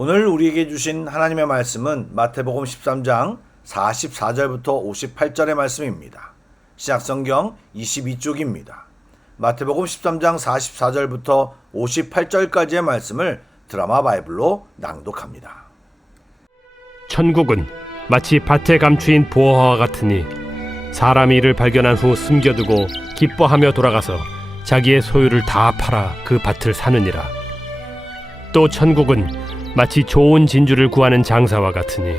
오늘 우리에게 주신 하나님의 말씀은 마태복음 13장 44절부터 58절의 말씀입니다. 신약성경 22쪽입니다. 마태복음 13장 44절부터 58절까지의 말씀을 드라마 바이블로 낭독합니다. 천국은 마치 밭에 감추인 보화와 같으니 사람이 이를 발견한 후 숨겨두고 기뻐하며 돌아가서 자기의 소유를 다 팔아 그 밭을 사느니라. 또 천국은 마치 좋은 진주를 구하는 장사와 같으니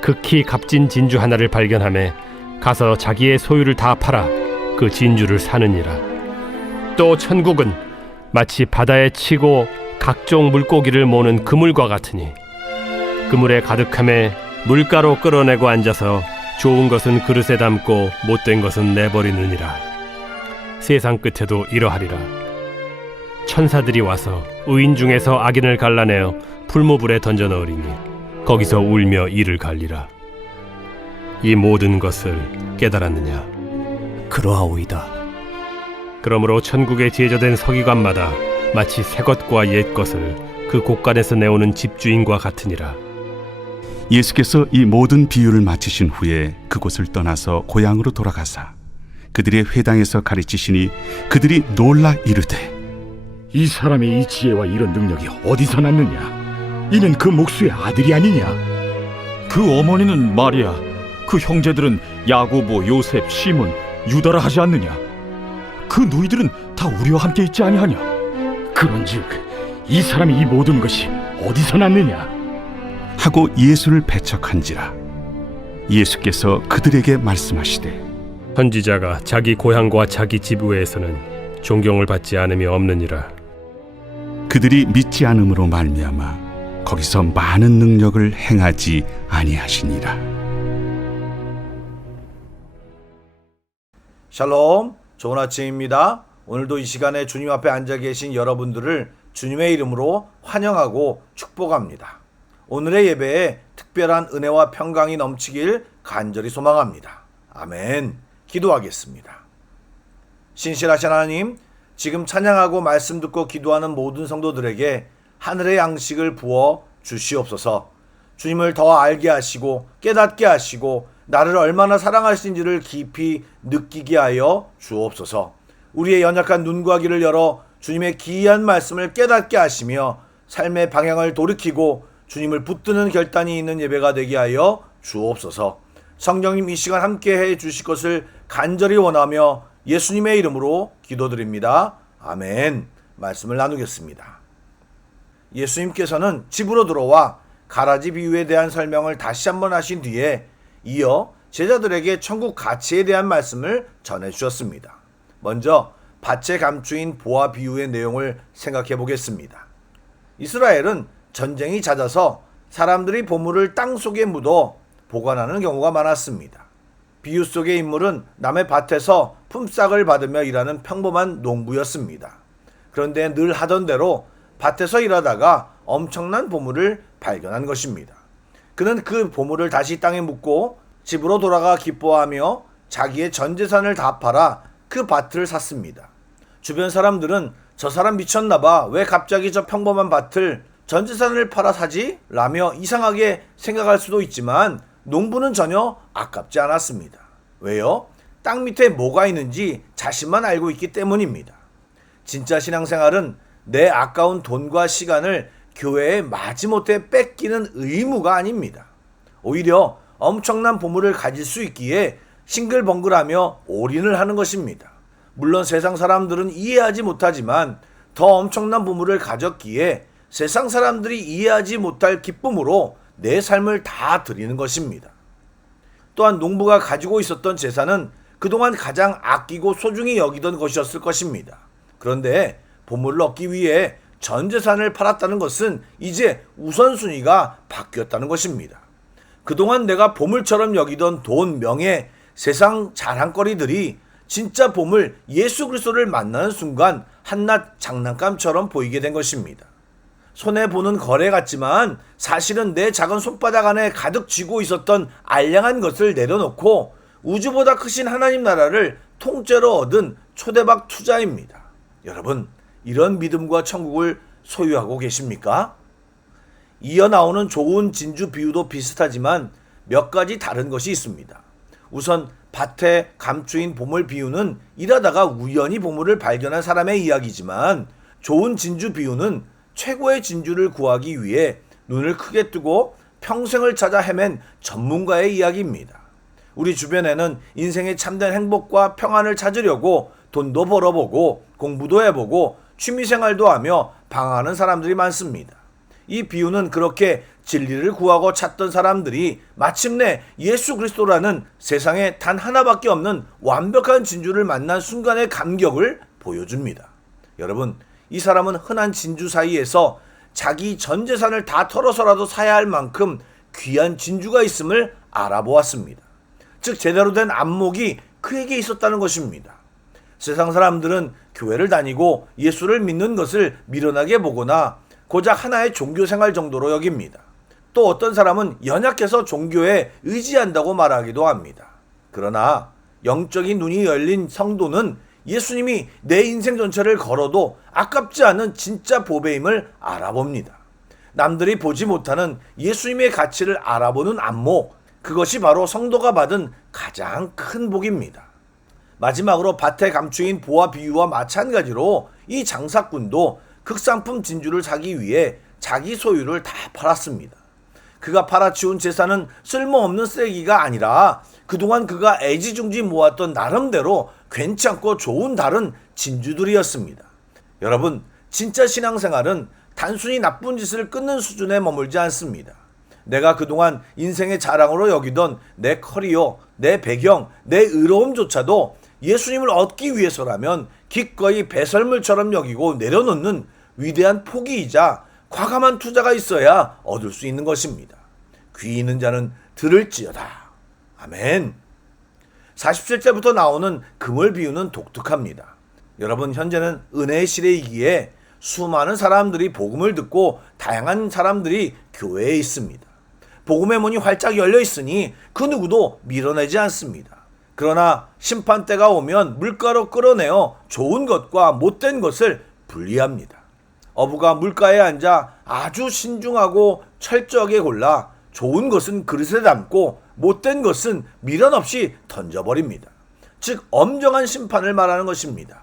극히 값진 진주 하나를 발견하매 가서 자기의 소유를 다 팔아 그 진주를 사느니라. 또 천국은 마치 바다에 치고 각종 물고기를 모는 그물과 같으니 그물에 가득함에 물가로 끌어내고 앉아서 좋은 것은 그릇에 담고 못된 것은 내버리느니라. 세상 끝에도 이러하리라. 천사들이 와서 의인 중에서 악인을 갈라내어 풀무불에 던져 넣으리니 거기서 울며 이를 갈리라. 이 모든 것을 깨달았느냐? 그러하오이다. 그러므로 천국에 제저된 서기관마다 마치 새 것과 옛 것을 그 곳간에서 내오는 집주인과 같으니라. 예수께서 이 모든 비유를 마치신 후에 그곳을 떠나서 고향으로 돌아가사 그들의 회당에서 가르치시니 그들이 놀라 이르되, 이 사람의 이 지혜와 이런 능력이 어디서 났느냐? 이는 그 목수의 아들이 아니냐? 그 어머니는 마리아, 그 형제들은 야고보, 요셉, 시몬, 유다라 하지 않느냐? 그 누이들은 다 우리와 함께 있지 아니하냐? 그런즉 이 사람이 이 모든 것이 어디서 났느냐? 하고 예수를 배척한지라. 예수께서 그들에게 말씀하시되, 선지자가 자기 고향과 자기 집 외에서는 존경을 받지 않음이 없느니라. 그들이 믿지 않음으로 말미암아 거기서 많은 능력을 행하지 아니하시니라. 샬롬, 좋은 아침입니다. 오늘도 이 시간에 주님 앞에 앉아 계신 여러분들을 주님의 이름으로 환영하고 축복합니다. 오늘의 예배에 특별한 은혜와 평강이 넘치길 간절히 소망합니다. 아멘. 기도하겠습니다. 신실하신 하나님, 지금 찬양하고 말씀 듣고 기도하는 모든 성도들에게 하늘의 양식을 부어 주시옵소서. 주님을 더 알게 하시고 깨닫게 하시고 나를 얼마나 사랑하시는지를 깊이 느끼게 하여 주옵소서. 우리의 연약한 눈과 귀를 열어 주님의 기이한 말씀을 깨닫게 하시며 삶의 방향을 돌이키고 주님을 붙드는 결단이 있는 예배가 되게 하여 주옵소서. 성령님, 이 시간 함께 해 주실 것을 간절히 원하며 예수님의 이름으로 기도드립니다. 아멘. 말씀을 나누겠습니다. 예수님께서는 집으로 들어와 가라지 비유에 대한 설명을 다시 한번 하신 뒤에 이어 제자들에게 천국 가치에 대한 말씀을 전해 주셨습니다. 먼저 밭에 감추인 보화 비유의 내용을 생각해 보겠습니다. 이스라엘은 전쟁이 잦아서 사람들이 보물을 땅 속에 묻어 보관하는 경우가 많았습니다. 비유 속의 인물은 남의 밭에서 품삯을 받으며 일하는 평범한 농부였습니다. 그런데 늘 하던 대로 밭에서 일하다가 엄청난 보물을 발견한 것입니다. 그는 그 보물을 다시 땅에 묻고 집으로 돌아가 기뻐하며 자기의 전 재산을 다 팔아 그 밭을 샀습니다. 주변 사람들은 저 사람 미쳤나봐, 왜 갑자기 저 평범한 밭을 전 재산을 팔아 사지? 라며 이상하게 생각할 수도 있지만 농부는 전혀 아깝지 않았습니다. 왜요? 땅 밑에 뭐가 있는지 자신만 알고 있기 때문입니다. 진짜 신앙생활은 내 아까운 돈과 시간을 교회에 마지못해 뺏기는 의무가 아닙니다. 오히려 엄청난 보물을 가질 수 있기에 싱글벙글하며 올인을 하는 것입니다. 물론 세상 사람들은 이해하지 못하지만 더 엄청난 보물을 가졌기에 세상 사람들이 이해하지 못할 기쁨으로 내 삶을 다 드리는 것입니다. 또한 농부가 가지고 있었던 재산은 그동안 가장 아끼고 소중히 여기던 것이었을 것입니다. 그런데 보물을 얻기 위해 전 재산을 팔았다는 것은 이제 우선순위가 바뀌었다는 것입니다. 그동안 내가 보물처럼 여기던 돈, 명예, 세상 자랑거리들이 진짜 보물 예수 그리스도를 만나는 순간 한낱 장난감처럼 보이게 된 것입니다. 손해보는 거래 같지만 사실은 내 작은 손바닥 안에 가득 쥐고 있었던 알량한 것을 내려놓고 우주보다 크신 하나님 나라를 통째로 얻은 초대박 투자입니다. 여러분, 이런 믿음과 천국을 소유하고 계십니까? 이어 나오는 좋은 진주 비유도 비슷하지만 몇 가지 다른 것이 있습니다. 우선 밭에 감추인 보물 비유는 일하다가 우연히 보물을 발견한 사람의 이야기지만 좋은 진주 비유는 최고의 진주를 구하기 위해 눈을 크게 뜨고 평생을 찾아 헤맨 전문가의 이야기입니다. 우리 주변에는 인생의 참된 행복과 평안을 찾으려고 돈도 벌어보고 공부도 해보고 취미생활도 하며 방황하는 사람들이 많습니다. 이 비유는 그렇게 진리를 구하고 찾던 사람들이 마침내 예수 그리스도라는 세상에 단 하나밖에 없는 완벽한 진주를 만난 순간의 감격을 보여줍니다. 여러분, 이 사람은 흔한 진주 사이에서 자기 전 재산을 다 털어서라도 사야 할 만큼 귀한 진주가 있음을 알아보았습니다. 즉 제대로 된 안목이 그에게 있었다는 것입니다. 세상 사람들은 교회를 다니고 예수를 믿는 것을 미련하게 보거나 고작 하나의 종교생활 정도로 여깁니다. 또 어떤 사람은 연약해서 종교에 의지한다고 말하기도 합니다. 그러나 영적인 눈이 열린 성도는 예수님이 내 인생 전체를 걸어도 아깝지 않은 진짜 보배임을 알아봅니다. 남들이 보지 못하는 예수님의 가치를 알아보는 안목, 그것이 바로 성도가 받은 가장 큰 복입니다. 마지막으로 밭에 감추인 보화 비유와 마찬가지로 이 장사꾼도 극상품 진주를 사기 위해 자기 소유를 다 팔았습니다. 그가 팔아치운 재산은 쓸모없는 쓰레기가 아니라 그동안 그가 애지중지 모았던 나름대로 괜찮고 좋은 다른 진주들이었습니다. 여러분, 진짜 신앙생활은 단순히 나쁜 짓을 끊는 수준에 머물지 않습니다. 내가 그동안 인생의 자랑으로 여기던 내 커리어, 내 배경, 내 의로움조차도 예수님을 얻기 위해서라면 기꺼이 배설물처럼 여기고 내려놓는 위대한 포기이자 과감한 투자가 있어야 얻을 수 있는 것입니다. 귀 있는 자는 들을지어다. 아멘. 47절부터 나오는 금을 비유는 독특합니다. 여러분, 현재는 은혜의 시대이기에 수많은 사람들이 복음을 듣고 다양한 사람들이 교회에 있습니다. 복음의 문이 활짝 열려 있으니 그 누구도 밀어내지 않습니다. 그러나 심판대가 오면 물가로 끌어내어 좋은 것과 못된 것을 분리합니다. 어부가 물가에 앉아 아주 신중하고 철저하게 골라 좋은 것은 그릇에 담고 못된 것은 미련 없이 던져버립니다. 즉 엄정한 심판을 말하는 것입니다.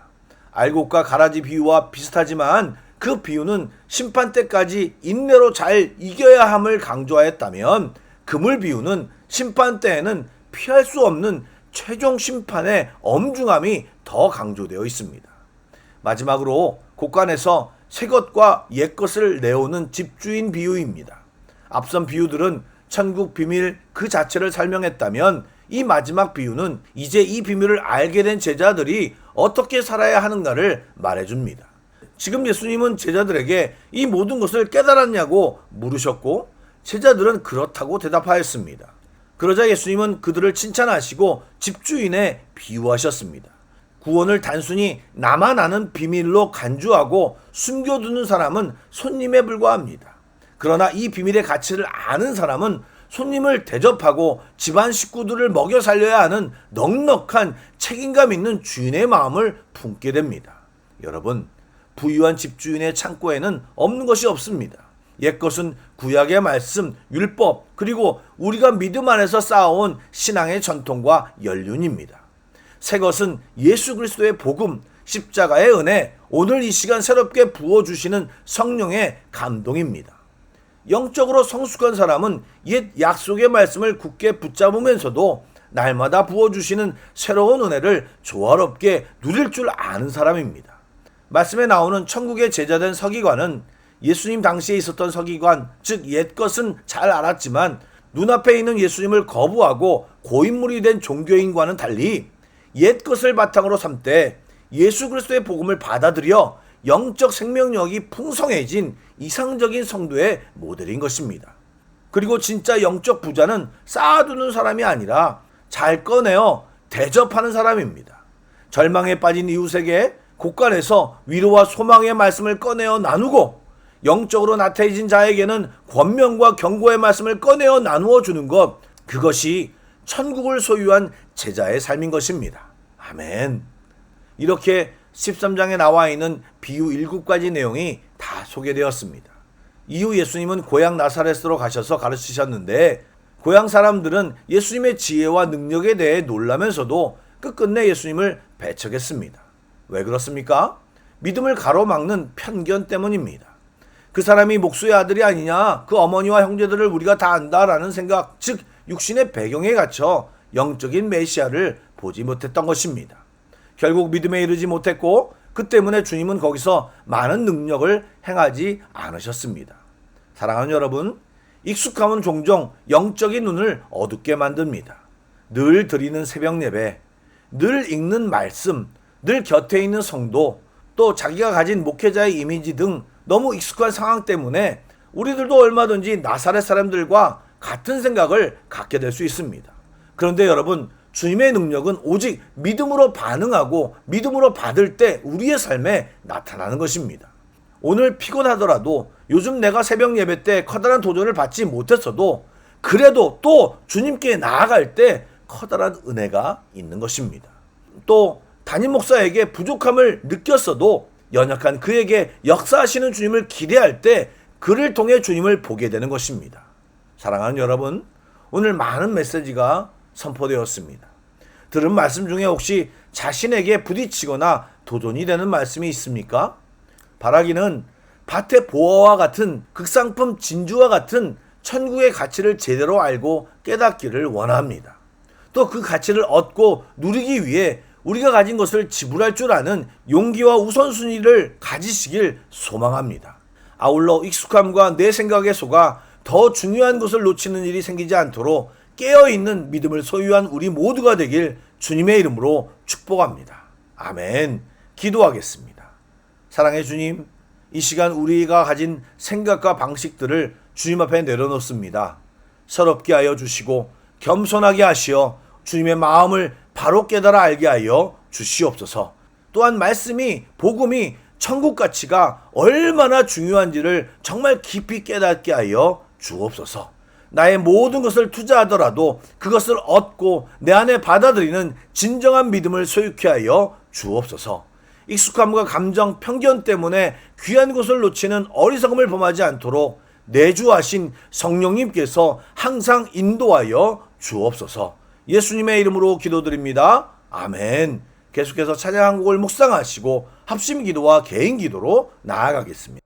알곡과 가라지 비유와 비슷하지만 그 비유는 심판 때까지 인내로 잘 이겨야 함을 강조하였다면 금을 비유는 심판 때에는 피할 수 없는 최종 심판의 엄중함이 더 강조되어 있습니다. 마지막으로 곳간에서 새 것과 옛 것을 내오는 집주인 비유입니다. 앞선 비유들은 천국 비밀 그 자체를 설명했다면 이 마지막 비유는 이제 이 비밀을 알게 된 제자들이 어떻게 살아야 하는가를 말해줍니다. 지금 예수님은 제자들에게 이 모든 것을 깨달았냐고 물으셨고 제자들은 그렇다고 대답하였습니다. 그러자 예수님은 그들을 칭찬하시고 집주인에 비유하셨습니다. 구원을 단순히 나만 아는 비밀로 간주하고 숨겨두는 사람은 손님에 불과합니다. 그러나 이 비밀의 가치를 아는 사람은 손님을 대접하고 집안 식구들을 먹여 살려야 하는 넉넉한 책임감 있는 주인의 마음을 품게 됩니다. 여러분, 부유한 집주인의 창고에는 없는 것이 없습니다. 옛것은 구약의 말씀, 율법, 그리고 우리가 믿음 안에서 쌓아온 신앙의 전통과 연륜입니다. 새것은 예수 그리스도의 복음, 십자가의 은혜, 오늘 이 시간 새롭게 부어주시는 성령의 감동입니다. 영적으로 성숙한 사람은 옛 약속의 말씀을 굳게 붙잡으면서도 날마다 부어주시는 새로운 은혜를 조화롭게 누릴 줄 아는 사람입니다. 말씀에 나오는 천국의 제자된 서기관은 예수님 당시에 있었던 서기관, 즉 옛것은 잘 알았지만 눈앞에 있는 예수님을 거부하고 고인물이 된 종교인과는 달리 옛것을 바탕으로 삼되 예수 그리스도의 복음을 받아들여 영적 생명력이 풍성해진 이상적인 성도의 모델인 것입니다. 그리고 진짜 영적 부자는 쌓아두는 사람이 아니라 잘 꺼내어 대접하는 사람입니다. 절망에 빠진 이웃에게 곳간에서 위로와 소망의 말씀을 꺼내어 나누고 영적으로 나태해진 자에게는 권면과 경고의 말씀을 꺼내어 나누어 주는 것, 그것이 천국을 소유한 제자의 삶인 것입니다. 아멘. 이렇게 13장에 나와 있는 비유 7가지 내용이 다 소개되었습니다. 이후 예수님은 고향 나사렛으로 가셔서 가르치셨는데 고향 사람들은 예수님의 지혜와 능력에 대해 놀라면서도 끝끝내 예수님을 배척했습니다. 왜 그렇습니까? 믿음을 가로막는 편견 때문입니다. 그 사람이 목수의 아들이 아니냐, 그 어머니와 형제들을 우리가 다 안다라는 생각, 즉 육신의 배경에 갇혀 영적인 메시아를 보지 못했던 것입니다. 결국 믿음에 이르지 못했고 그 때문에 주님은 거기서 많은 능력을 행하지 않으셨습니다. 사랑하는 여러분, 익숙함은 종종 영적인 눈을 어둡게 만듭니다. 늘 드리는 새벽 예배, 늘 읽는 말씀, 늘 곁에 있는 성도, 또 자기가 가진 목회자의 이미지 등 너무 익숙한 상황 때문에 우리들도 얼마든지 나사렛 사람들과 같은 생각을 갖게 될 수 있습니다. 그런데 여러분, 주님의 능력은 오직 믿음으로 반응하고 믿음으로 받을 때 우리의 삶에 나타나는 것입니다. 오늘 피곤하더라도 요즘 내가 새벽 예배 때 커다란 도전을 받지 못했어도 그래도 또 주님께 나아갈 때 커다란 은혜가 있는 것입니다. 또 담임 목사에게 부족함을 느꼈어도 연약한 그에게 역사하시는 주님을 기대할 때 그를 통해 주님을 보게 되는 것입니다. 사랑하는 여러분, 오늘 많은 메시지가 선포되었습니다. 들은 말씀 중에 혹시 자신에게 부딪히거나 도전이 되는 말씀이 있습니까? 바라기는 밭의 보화와 같은 극상품 진주와 같은 천국의 가치를 제대로 알고 깨닫기를 원합니다. 또 그 가치를 얻고 누리기 위해 우리가 가진 것을 지불할 줄 아는 용기와 우선순위를 가지시길 소망합니다. 아울러 익숙함과 내 생각에 속아 더 중요한 것을 놓치는 일이 생기지 않도록 깨어있는 믿음을 소유한 우리 모두가 되길 주님의 이름으로 축복합니다. 아멘. 기도하겠습니다. 사랑의 주님, 이 시간 우리가 가진 생각과 방식들을 주님 앞에 내려놓습니다. 서럽게 하여 주시고 겸손하게 하시어 주님의 마음을 바로 깨달아 알게 하여 주시옵소서. 또한 말씀이, 복음이 천국 가치가 얼마나 중요한지를 정말 깊이 깨닫게 하여 주옵소서. 나의 모든 것을 투자하더라도 그것을 얻고 내 안에 받아들이는 진정한 믿음을 소유케 하여 주옵소서. 익숙함과 감정, 편견 때문에 귀한 것을 놓치는 어리석음을 범하지 않도록 내주하신 성령님께서 항상 인도하여 주옵소서. 예수님의 이름으로 기도드립니다. 아멘. 계속해서 찬양 한 곡을 묵상하시고 합심 기도와 개인 기도로 나아가겠습니다.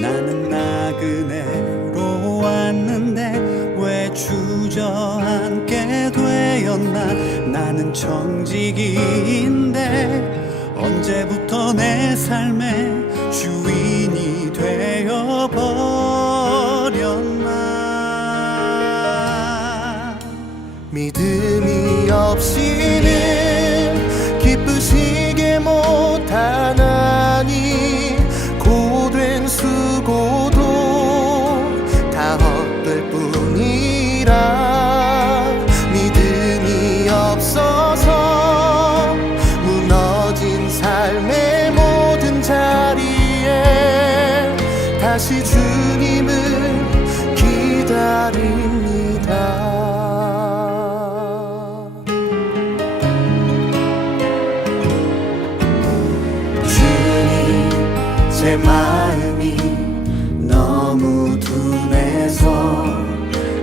나는 나그네로 왔는데 왜 주저앉게 되었나. 나는 청지기인데 언제부터 내 삶의 주인이 되어버렸나. 믿음이 없이는 기쁘시게 못하나니 고된 수고도 다 헛될 뿐이라. 믿음이 없어서 무너진 삶의 모든 자리에 다시 주님을 기다립니다. 제 마음이 너무 둔해서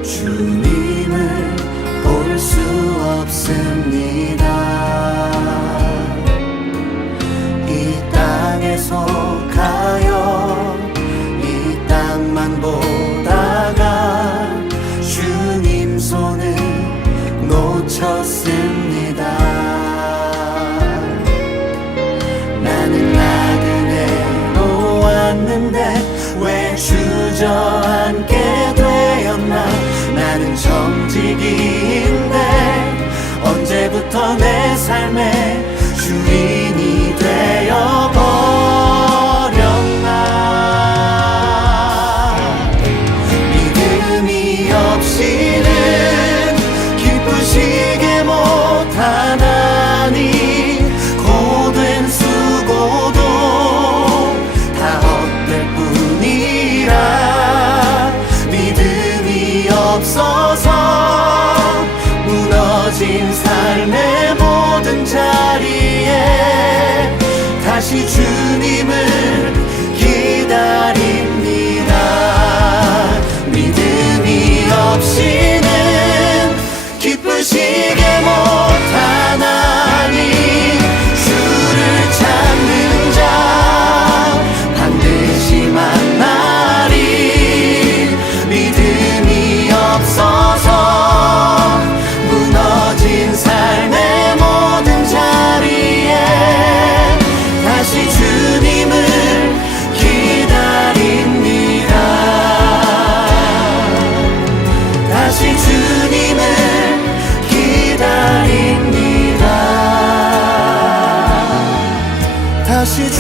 주님을 볼 수 없습니다. 이 땅에 속하여 이 땅만 보다가 주님 손을 놓쳤습니다. 나는 나그네로 왔는데 왜 주저앉게 되었나. 나는 청지기인데 언제부터 내 삶의 주인이 되어버렸나. 믿음이 없이는 기쁘시게 못하나니 고된 수고도 다 헛될 뿐이라. 믿음이 없어서 무너진 삶의 모든 자리에 다시 주님을 기다립니다. 믿음이 없이는 기쁘시게 못하나니 주를 찾는 자 반드시 만나리. 믿음이 없어서 무너진 삶의 모든 자리에 다시 주님을 기다립니다. 다시 주님을 기다립니다. 다시 주